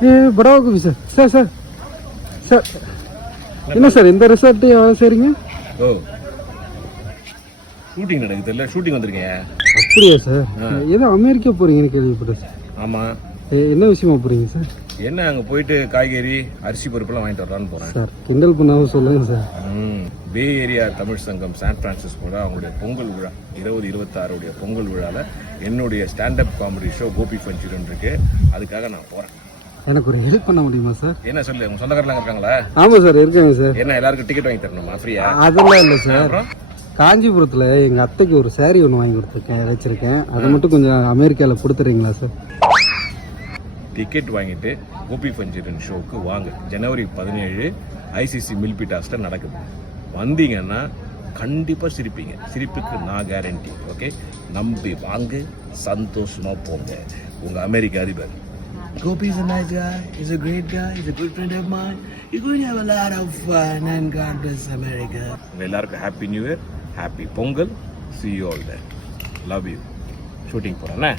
बड़ा भी sir sir sir sir என்ன சார் இந்த ரிசார்ட் சரிங்க? ஓ ஷூட்டிங் நடக்குது இல்ல, ஷூட்டிங் வந்திருக்கீங்க. அப்படியா சார்? ஏதோ அமெரிக்கா போறீங்கன்னு கேள்விப்பட்டேன் சார். ஆமா. என்ன விஷயமா போறீங்க சார்? என்ன அங்க போயிட்டு காய்கறி அரிசி பருப்புலாம் வாங்கிட்டு வரலான்னு போறேன் சார். கிண்டல் பண்ணாம சொல்லுங்க சார். பே ஏரியா தமிழ் சங்கம் சான் பிரான்சிஸ்கோட அவங்களுடைய பொங்கல் விழா 2026 பொங்கல் விழால என்னுடைய ஸ்டாண்டப் காமெடி ஷோ கோபி ஃபன்ச்சிரன் இருக்கு. அதுக்காக நான் போறேன். எனக்கு ஒரு ஹெல்ப் பண்ண முடியுமா சார்? என்ன சொல்லு, உங்க சொந்தக்காரங்க இருக்காங்களா? ஆமா சார் இருக்காங்க சார். என்ன எல்லாருக்கும் டிக்கெட் வாங்கி தரணுமா ஃப்ரீயா? அதெல்லாம் இல்லை சார். காஞ்சிபுரத்தில் எங்கள் அத்தைக்கு ஒரு சாரீ ஒன்று வாங்கி வச்சிருக்கேன். அதை மட்டும் கொஞ்சம் அமெரிக்காவில் கொடுத்துறீங்களா சார்? டிக்கெட் வாங்கிட்டு கோபி ஃபன்ச்சிரன் ஷோக்கு வாங்க. ஜனவரி 17 ஐசிசி மில்பிட்டாஸ்ல நடக்குது. வந்தீங்கன்னா கண்டிப்பாக சிரிப்பீங்க. சிரிப்புக்கு நான் கேரண்டி. ஓகே, நம்பி வாங்க, சந்தோஷமா போங்க. உங்க அமெரிக்க அதிபர். Gopi is a nice guy, he's a great guy, he's a good friend of mine. You're going to have a lot of fun and God bless America. எல்லாருக்கும் happy new year, happy Pongal. See you all there. Love you. Shooting போறேன்.